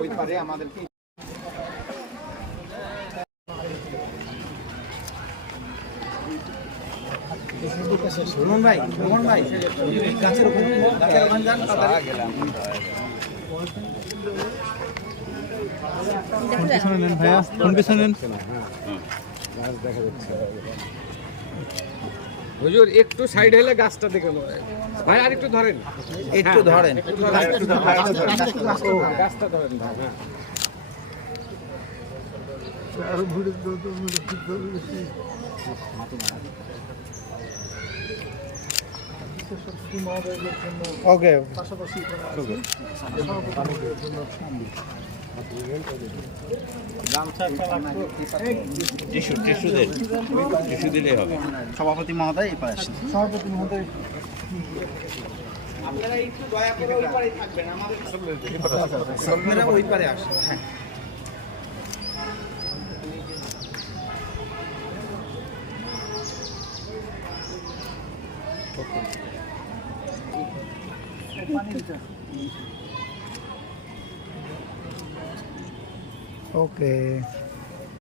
ওই পারে আমাদেরকে সুমন ভাই গাছের ওখানে যান পিছনে নেন ভাইয়া, কোন পিছনে নেন? হুজুর একটু সাইড হলে গাছটা দেখে ভাই, আর একটু ধরেন, একটু ধরেন গাছটা ধরেন ভাই। হ্যাঁ ওকে টিস্যু দিলেই হবে। সভাপতি মহোদয় এই পাশে সভাপতি মহোদয় আপনারা একটু দয়া করে ওই পারে থাকবেন, আপনারা ওই পারে আসেন। হ্যাঁ ওকে